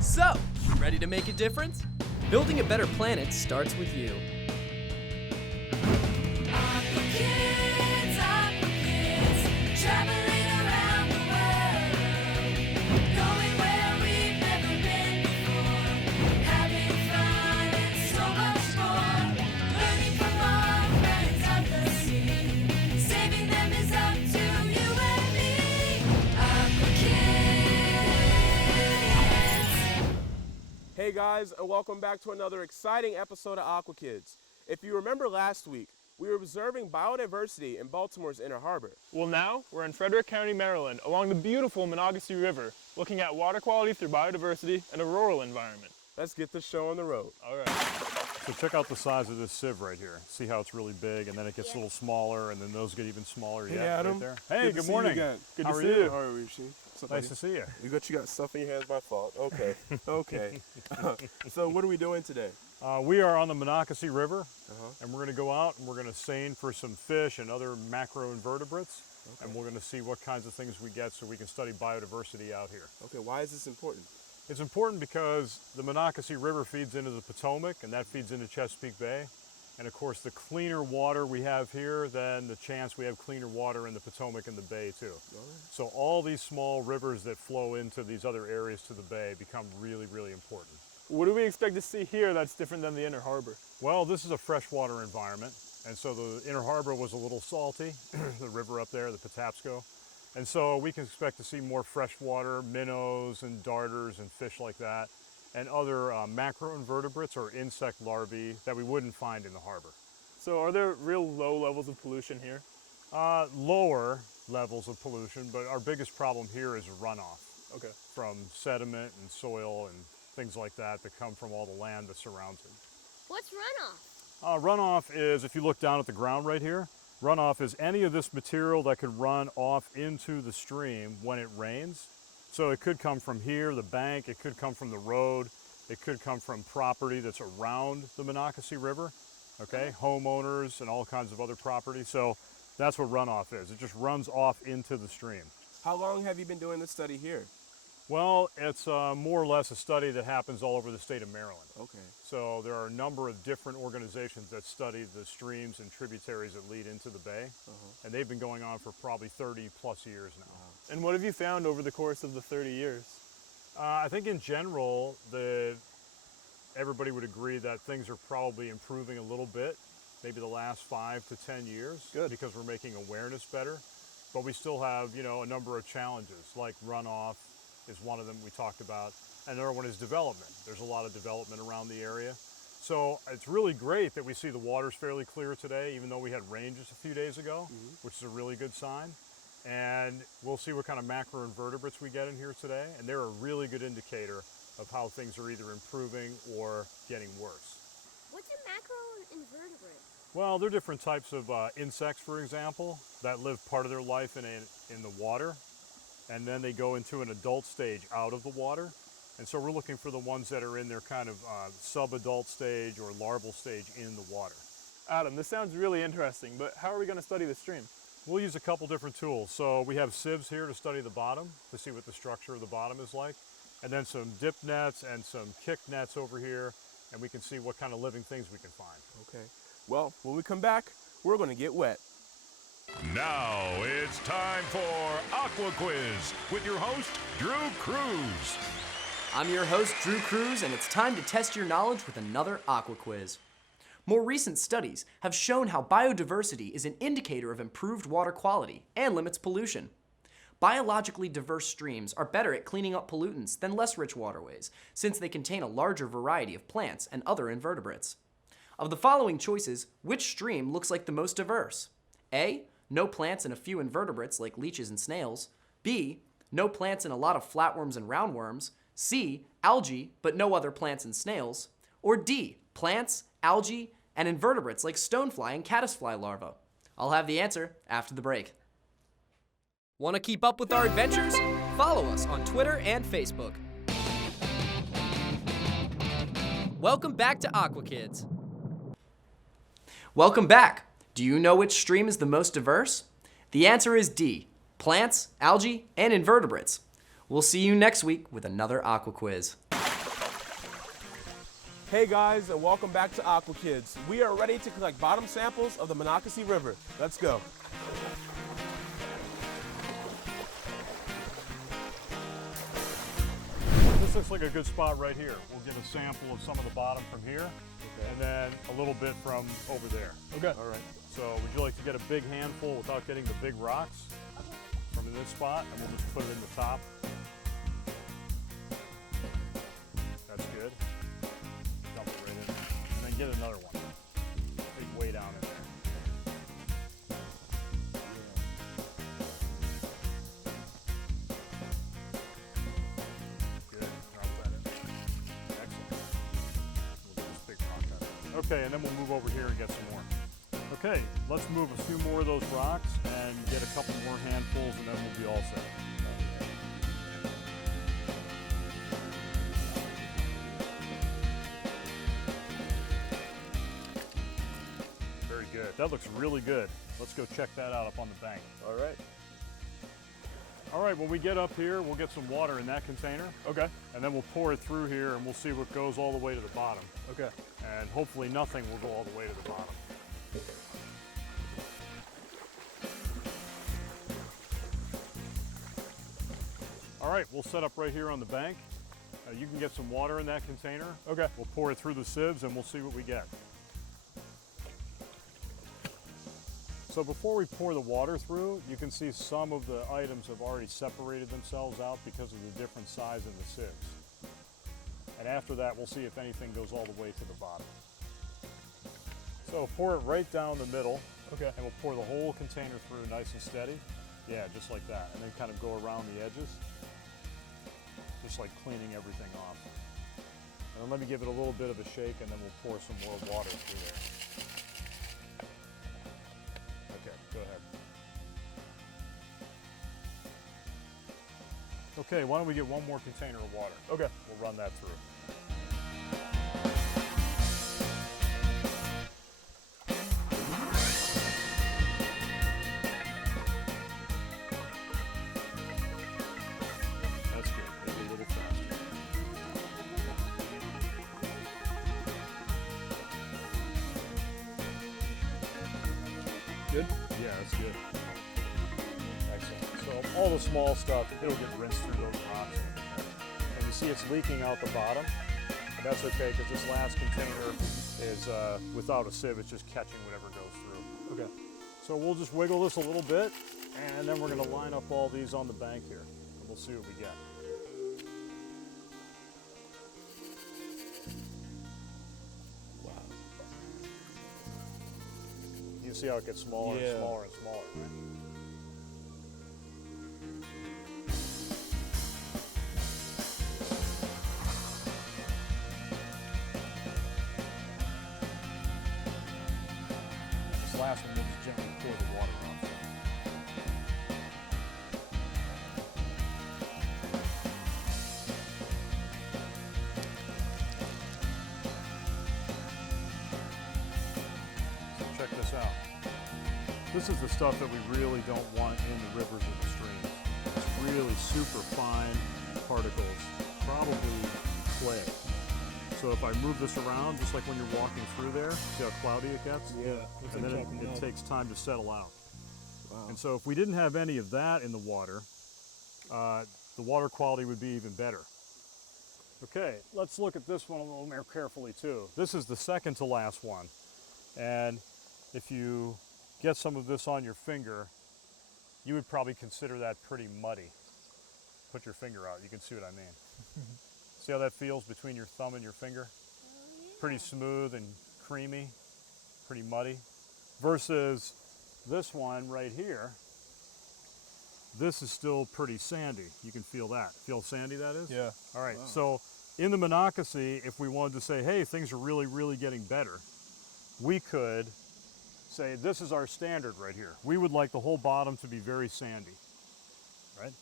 So, ready to make a difference? Building a better planet starts with you. Aqua kids, traveling around the world, going where we've never been before, having fun and so much more, learning from our friends of the sea, saving them is up to you and me. Aqua kids. Hey guys, and welcome back to another exciting episode of Aqua Kids. If you remember last week, we were observing biodiversity in Baltimore's Inner Harbor. Well, now we're in Frederick County, Maryland, along the beautiful Monocacy River, looking at water quality through biodiversity and a rural environment. Let's get this show on the road. All right. So check out the size of this sieve right here. See how it's really big, and then it gets a little smaller, and then those get even smaller. Hey, yeah, Adam. Right there. Hey, good to see morning. you again. Good How to are see you? you. How are you, Rishi? What's up, Nice buddy? to see you. You got stuff in your hands, my fault. Okay, okay. So what are we doing today? We are on the Monocacy River, Uh-huh. and we're going to go out and we're going to seine for some fish and other macroinvertebrates, and we're going to see what kinds of things we get so we can study biodiversity out here. Okay, why is this important? It's important because the Monocacy River feeds into the Potomac, and that feeds into Chesapeake Bay. And of course, the cleaner water we have here, then the chance we have cleaner water in the Potomac and the Bay too. All right. So all these small rivers that flow into these other areas to the Bay become really, really important. What do we expect to see here that's different than the Inner Harbor? Well, this is a freshwater environment, and so the Inner Harbor was a little salty, the river up there, the Patapsco. And so we can expect to see more freshwater minnows and darters and fish like that, and other macroinvertebrates or insect larvae that we wouldn't find in the harbor. So are there real low levels of pollution here? Lower levels of pollution, but our biggest problem here is runoff Okay. from sediment and soil and things like that that come from all the land that surrounds it. What's runoff? Runoff is, if you look down at the ground right here, runoff is any of this material that could run off into the stream when it rains. So it could come from here, the bank, it could come from the road, it could come from property that's around the Monocacy River, okay? Homeowners and all kinds of other property. So that's what runoff is. It just runs off into the stream. How long have you been doing this study here? Well, it's more or less a study that happens all over the state of Maryland. Okay. So there are a number of different organizations that study the streams and tributaries that lead into the bay, and they've been going on for probably 30 plus years now. And what have you found over the course of the 30 years? I think in general, everybody would agree that things are probably improving a little bit, maybe the last 5 to 10 years, Good. because we're making awareness better. But we still have, a number of challenges, like runoff is one of them we talked about. Another one is development. There's a lot of development around the area. So it's really great that we see the water's fairly clear today, even though we had rain just a few days ago, which is a really good sign. And we'll see what kind of macroinvertebrates we get in here today. And they're a really good indicator of how things are either improving or getting worse. What's a macroinvertebrate? Well, there are different types of insects, for example, that live part of their life in the water, and then they go into an adult stage out of the water. And so we're looking for the ones that are in their kind of sub-adult stage or larval stage in the water. Adam, this sounds really interesting, but how are we going to study the stream? We'll use a couple different tools. So we have sieves here to study the bottom, to see what the structure of the bottom is like, and then some dip nets and some kick nets over here, and we can see what kind of living things we can find. Okay. Well, when we come back, we're going to get wet. Now it's time for Aqua Quiz with your host, Drew Cruz. I'm your host, Drew Cruz, and it's time to test your knowledge with another Aqua Quiz. More recent studies have shown how biodiversity is an indicator of improved water quality and limits pollution. Biologically diverse streams are better at cleaning up pollutants than less rich waterways, since they contain a larger variety of plants and other invertebrates. Of the following choices, which stream looks like the most diverse? A. No plants and a few invertebrates like leeches and snails. B. No plants and a lot of flatworms and roundworms. C. Algae, but no other plants and snails. Or D. Plants, algae, and invertebrates like stonefly and caddisfly larvae. I'll have the answer after the break. Want to keep up with our adventures? Follow us on Twitter and Facebook. Welcome back to Aqua Kids. Welcome back. Do you know which stream is the most diverse? The answer is D. Plants, algae, and invertebrates. We'll see you next week with another Aqua Quiz. Hey guys, and welcome back to Aqua Kids. We are ready to collect bottom samples of the Monocacy River. Let's go. This looks like a good spot right here. We'll get a sample of some of the bottom from here, and then a little bit from over there. Okay. All right. So would you like to get a big handful without getting the big rocks from this spot, and we'll just put it in the top. That's good. Dump it right in there. And then get another one. Big way down in there. Good. Drop that in there. Excellent. We'll get this big rock out of there. Okay, and then we'll move over here and get some more. Okay, let's move a few more of those rocks and get a couple more handfuls, and then we'll be all set. Very good. That looks really good. Let's go check that out up on the bank. All right. All right, when we get up here, we'll get some water in that container, Okay. and then we'll pour it through here, and we'll see what goes all the way to the bottom. Okay. And hopefully nothing will go all the way to the bottom. All right, we'll set up right here on the bank. You can get some water in that container. Okay. We'll pour it through the sieves and we'll see what we get. So before we pour the water through, you can see some of the items have already separated themselves out because of the different size in the sieves. And after that, we'll see if anything goes all the way to the bottom. So pour it right down the middle. Okay. And we'll pour the whole container through nice and steady. Yeah, just like that. And then kind of go around the edges. Just like cleaning everything off. And then let me give it a little bit of a shake, and then we'll pour some more water through there. Okay, go ahead. Okay, why don't we get one more container of water? Okay. We'll run that through. That's good. Maybe a little faster. Good. Yeah, that's good. Excellent. So all the small stuff, it'll get rinsed through those rocks. And you see it's leaking out the bottom. But that's okay, because this last container is without a sieve. It's just catching whatever goes through. Okay. So we'll just wiggle this a little bit, and then we're going to line up all these on the bank here. And we'll see what we get. You see how it gets smaller Yeah. and smaller and smaller, right? This last one, we'll just gently pour the water off. So check this out. This is the stuff that we really don't want in the rivers or the streams. It's really super fine particles, probably clay. So if I move this around, just like when you're walking through there, see how cloudy it gets? Yeah. And then it takes time to settle out. And so if we didn't have any of that in the water quality would be even better. Okay, let's look at this one a little more carefully too. This is the second to last one. And if you get some of this on your finger, you would probably consider that pretty muddy. Put your finger out, you can see what I mean. See how that feels between your thumb and your finger? Pretty smooth and creamy, pretty muddy. Versus this one right here, this is still pretty sandy. You can feel that. Feel sandy that is? Yeah. All right, so in the Monocacy, if we wanted to say, hey, things are really, really getting better, we could say this is our standard right here. We would like the whole bottom to be very sandy, right?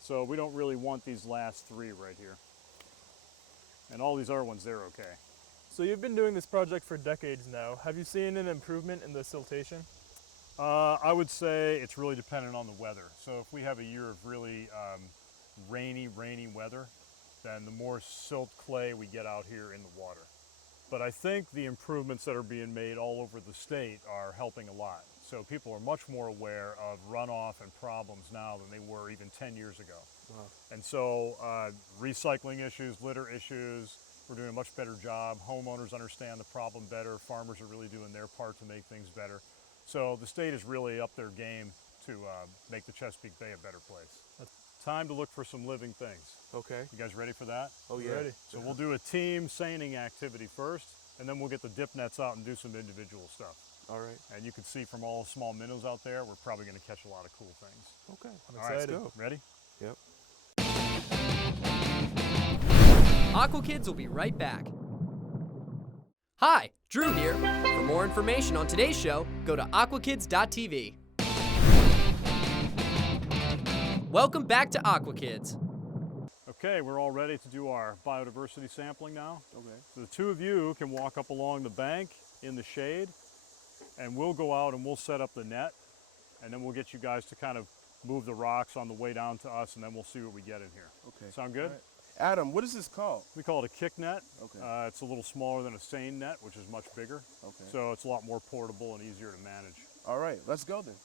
So we don't really want these last three right here. And all these other ones, they're okay. So you've been doing this project for decades now. Have you seen an improvement in the siltation? I would say it's really dependent on the weather. So if we have a year of really rainy weather, then the more silt clay we get out here in the water. but I think the improvements that are being made all over the state are helping a lot. So people are much more aware of runoff and problems now than they were even 10 years ago. Wow. And so recycling issues, litter issues, we're doing a much better job. Homeowners understand the problem better. Farmers are really doing their part to make things better. So the state is really up their game to make the Chesapeake Bay a better place. Time to look for some living things. Okay. You guys ready for that? Oh, yeah. Ready. So we'll do a team seining activity first, and then we'll get the dip nets out and do some individual stuff. All right. And you can see from all the small minnows out there, we're probably going to catch a lot of cool things. Okay. I'm All right, excited. go. ready? Yep. Aqua Kids will be right back. Hi, Drew here. For more information on today's show, go to aquakids.tv. Welcome back to Aqua Kids. Okay, we're all ready to do our biodiversity sampling now. Okay. So the two of you can walk up along the bank in the shade, and we'll go out and we'll set up the net, and then we'll get you guys to kind of move the rocks on the way down to us, and then we'll see what we get in here. Okay. Sound good? All right. Adam, what is this called? We call it a kick net. Okay. It's a little smaller than a seine net, which is much bigger. Okay. So it's a lot more portable and easier to manage. All right, let's go then.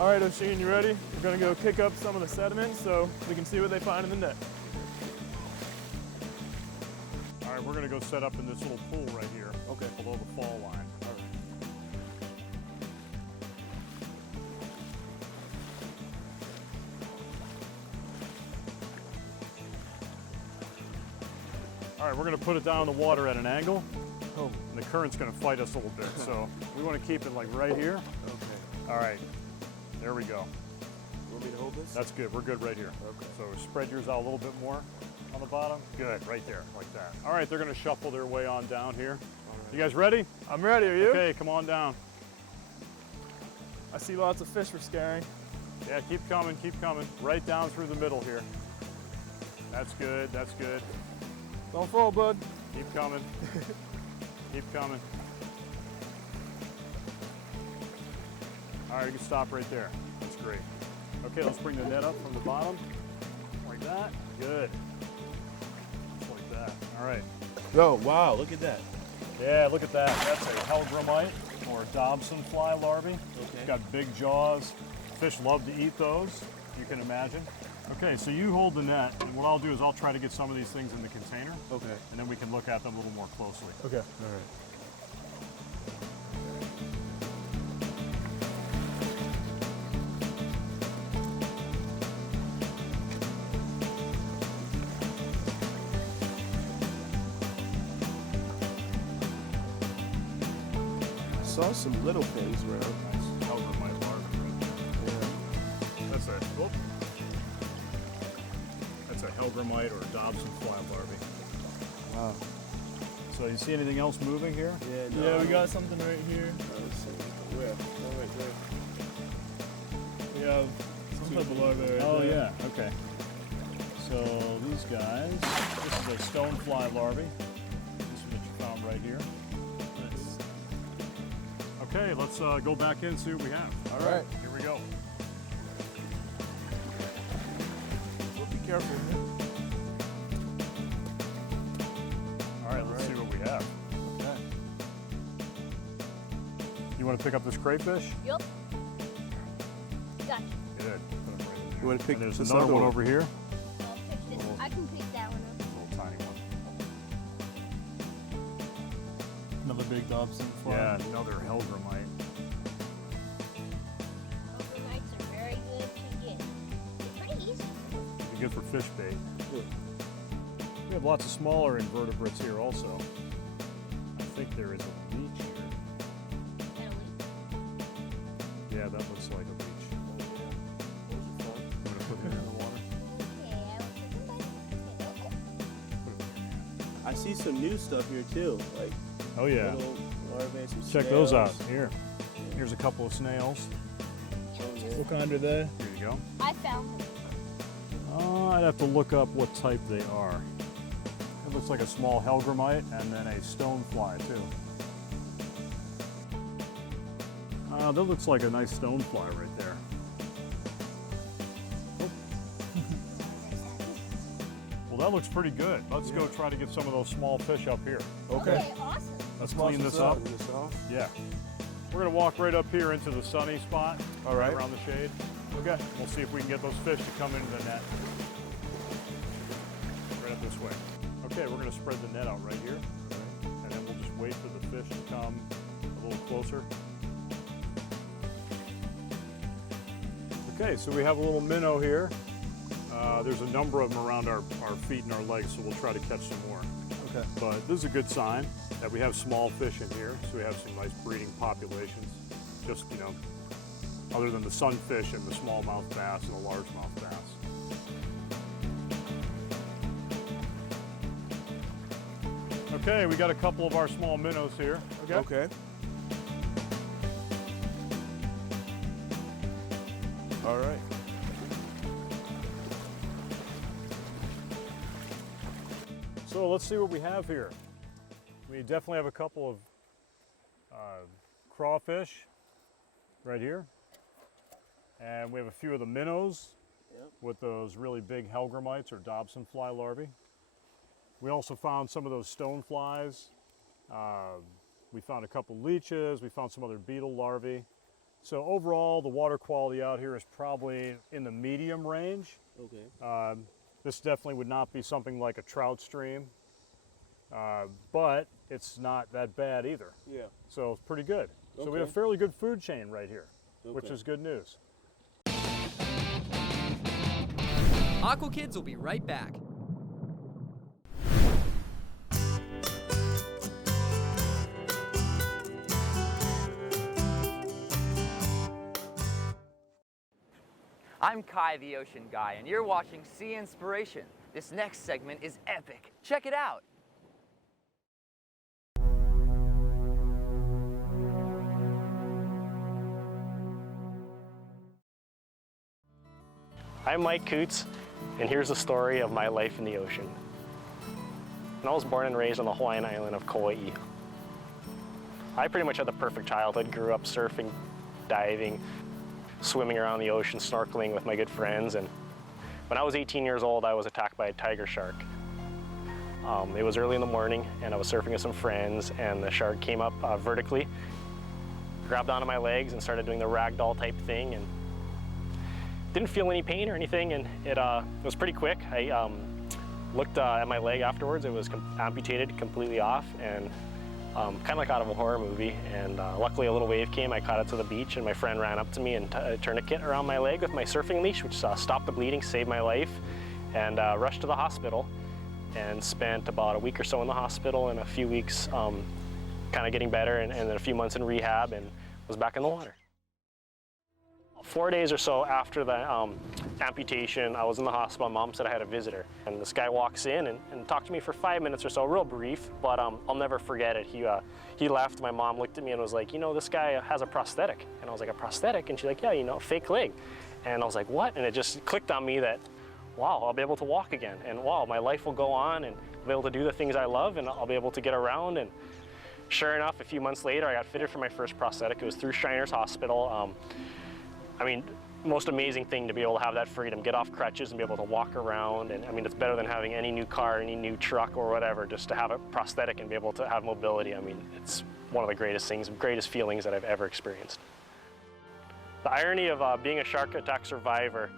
All right, O'Sheen, you ready? We're gonna go kick up some of the sediment so we can see what they find in the net. All right, we're gonna go set up in this little pool right here. Okay. Below the fall line. All right. All right, we're gonna put it down in the water at an angle. Oh. And the current's gonna fight us a little bit. So we wanna keep it like right here. Okay. All right, there we go. You want me to hold this? That's good, we're good right here. Okay. So spread yours out a little bit more on the bottom. Good, right there, like that. All right, they're gonna shuffle their way on down here. You guys ready? I'm ready, are you? Okay, come on down. I see lots of fish we're scaring. Yeah, keep coming, right down through the middle here. That's good, that's good. Don't fall, bud. Keep coming. Keep coming. All right, you can stop right there. That's great. Okay, let's bring the net up from the bottom. Like that. Good. Just like that. All right. Oh, wow, look at that. Yeah, look at that. That's a hellgrammite or Dobson fly larvae. Okay. It's got big jaws. Fish love to eat those, you can imagine. Okay, so you hold the net, and what I'll do is I'll try to get some of these things in the container, Okay. and then we can look at them a little more closely. Okay. All right. Saw some little things around. Nice hellgrammite larvae. Yeah. That's a, whoop. That's a hellgrammite or a Dobson fly larvae. Wow. So you see anything else moving here? Yeah, Yeah, we got something right here. Let's see. Where? Oh, right there. We have some type of larvae right Oh there. yeah, okay. So these guys, this is a stonefly larvae. This is what you found right here. Nice. Okay, let's go back in and see what we have. All right. Here we go. Well, be careful. All right, let's see what we have. Okay. You want to pick up this crayfish? Yup. Gotcha. Good. Put 'em right in there. You want to pick And there's this another other one over here. I'll pick this. I can pick that one up. Little tiny one. Another big Dobson fly. Yeah, another hellgrammite. Overnights are very good to get. They're pretty easy. Be good for fish bait. Good. We have lots of smaller invertebrates here also. I think there is a leech here. Yeah, that looks like a leech. Those are fun. I'm gonna put it in the water. Okay, I will put them back. Put it in your hand. I see some new stuff here too, like Oh yeah. little larvae, some Check those out. snails. Here. Here's a couple of snails. Oh, yeah. What kind are they? Here you go. I found them. I'd have to look up what type they are. It looks like a small hellgrammite and then a stonefly too. That looks like a nice stonefly right there. Well, that looks pretty good. Let's go try to get some of those small fish up here. Okay. Awesome. Let's clean this up. Clean this off. Yeah. We're gonna walk right up here into the sunny spot. All right. Around the shade. Okay. We'll see if we can get those fish to come into the net. Right up this way. Okay, we're gonna spread the net out right here. And then we'll just wait for the fish to come a little closer. Okay, so we have a little minnow here. There's a number of them around our feet and our legs, so we'll try to catch some more. Okay. But this is a good sign that we have small fish in here, so we have some nice breeding populations. Just, you know, other than the sunfish and the smallmouth bass and the largemouth bass. Okay, we got a couple of our small minnows here. Okay. All right. So let's see what we have here. We definitely have a couple of crawfish right here. And we have a few of the minnows with those really big hellgrammites or Dobson fly larvae. We also found some of those stone flies. We found a couple leeches. We found some other beetle larvae. So overall, the water quality out here is probably in the medium range. Okay. This definitely would not be something like a trout stream, but it's not that bad either. Yeah. So it's pretty good. So we have a Okay. fairly good food chain right here, which Okay. is good news. Aqua Kids will be right back. I'm Kai, the Ocean Guy, and you're watching Sea Inspiration. This next segment is epic. Check it out. I'm Mike Coots, and here's the story of my life in the ocean. I was born and raised on the Hawaiian island of Kauai. I pretty much had the perfect childhood, grew up surfing, diving, swimming around the ocean, snorkeling with my good friends, and when I was 18 years old, I was attacked by a tiger shark. It was early in the morning, and I was surfing with some friends, and the shark came up vertically, grabbed onto my legs, and started doing the ragdoll type thing, and didn't feel any pain or anything, and it was pretty quick. I looked at my leg afterwards. It was amputated completely off, and kind of like out of a horror movie. And luckily a little wave came, I caught it to the beach, and my friend ran up to me and a tourniquet around my leg with my surfing leash, which stopped the bleeding, saved my life, and rushed to the hospital and spent about a week or so in the hospital and a few weeks kind of getting better, and then a few months in rehab, and was back in the water. 4 days or so after the amputation, I was in the hospital. Mom said I had a visitor, and this guy walks in and talked to me for 5 minutes or so, real brief, but I'll never forget it. He left. My mom looked at me and was like, you know, this guy has a prosthetic. And I was like, a prosthetic? And she's like, yeah, you know, fake leg. And I was like, what? And it just clicked on me that, wow, I'll be able to walk again, and wow, my life will go on, and I'll be able to do the things I love, and I'll be able to get around. And sure enough, a few months later, I got fitted for my first prosthetic. It was through Shriners Hospital. I mean, most amazing thing to be able to have that freedom, get off crutches and be able to walk around. And I mean, it's better than having any new car, any new truck or whatever, just to have a prosthetic and be able to have mobility. I mean, it's one of the greatest things, greatest feelings that I've ever experienced. The irony of being a shark attack survivor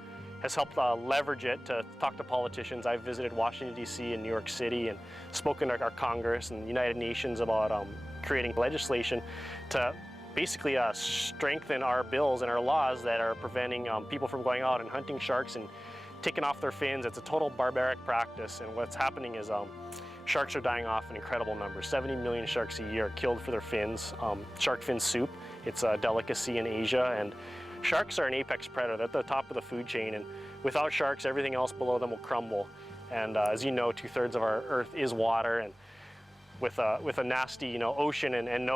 has helped leverage it to talk to politicians. I've visited Washington, D.C. and New York City and spoken to our Congress and United Nations about creating legislation to basically strengthen our bills and our laws that are preventing people from going out and hunting sharks and taking off their fins. It's a total barbaric practice, and what's happening is sharks are dying off in incredible numbers. 70 million sharks a year are killed for their fins. Shark fin soup, it's a delicacy in Asia, and sharks are an apex predator. They're at the top of the food chain, and without sharks, everything else below them will crumble. And as you know, 2/3 of our Earth is water, and with a nasty, ocean and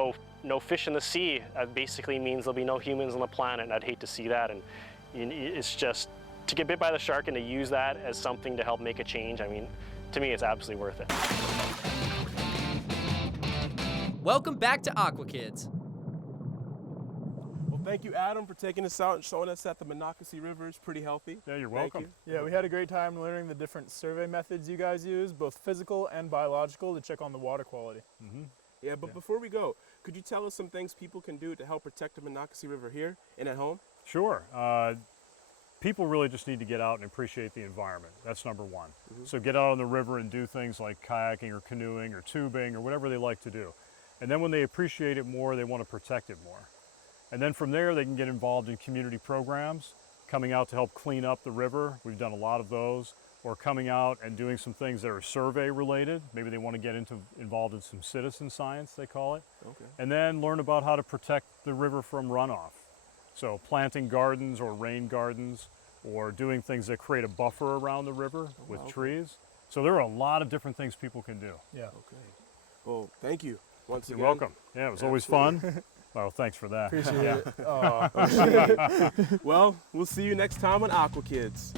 no fish in the sea, that basically means there'll be no humans on the planet, and I'd hate to see that. And it's just, to get bit by the shark and to use that as something to help make a change, I mean, to me, it's absolutely worth it. Welcome back to Aqua Kids. Well, thank you, Adam, for taking us out and showing us that the Monocacy River is pretty healthy. Yeah, you're Thank welcome. you. Yeah, we had a great time learning the different survey methods you guys use, both physical and biological, to check on the water quality. Yeah, but before we go, could you tell us some things people can do to help protect the Monocacy River here and at home? Sure. People really just need to get out and appreciate the environment. That's number one. So get out on the river and do things like kayaking or canoeing or tubing or whatever they like to do. And then when they appreciate it more, they want to protect it more. And then from there, they can get involved in community programs, coming out to help clean up the river. We've done a lot of those. Or coming out and doing some things that are survey related. Maybe they want to get involved in some citizen science, they call it. Okay. And then learn about how to protect the river from runoff. So planting gardens or rain gardens, or doing things that create a buffer around the river with trees. So there are a lot of different things people can do. Yeah. Okay. Well, thank you once You're again. welcome. Yeah, it was always fun. Well, thanks for that. Appreciate Yeah. it. Aw. Well, we'll see you next time on Aqua Kids.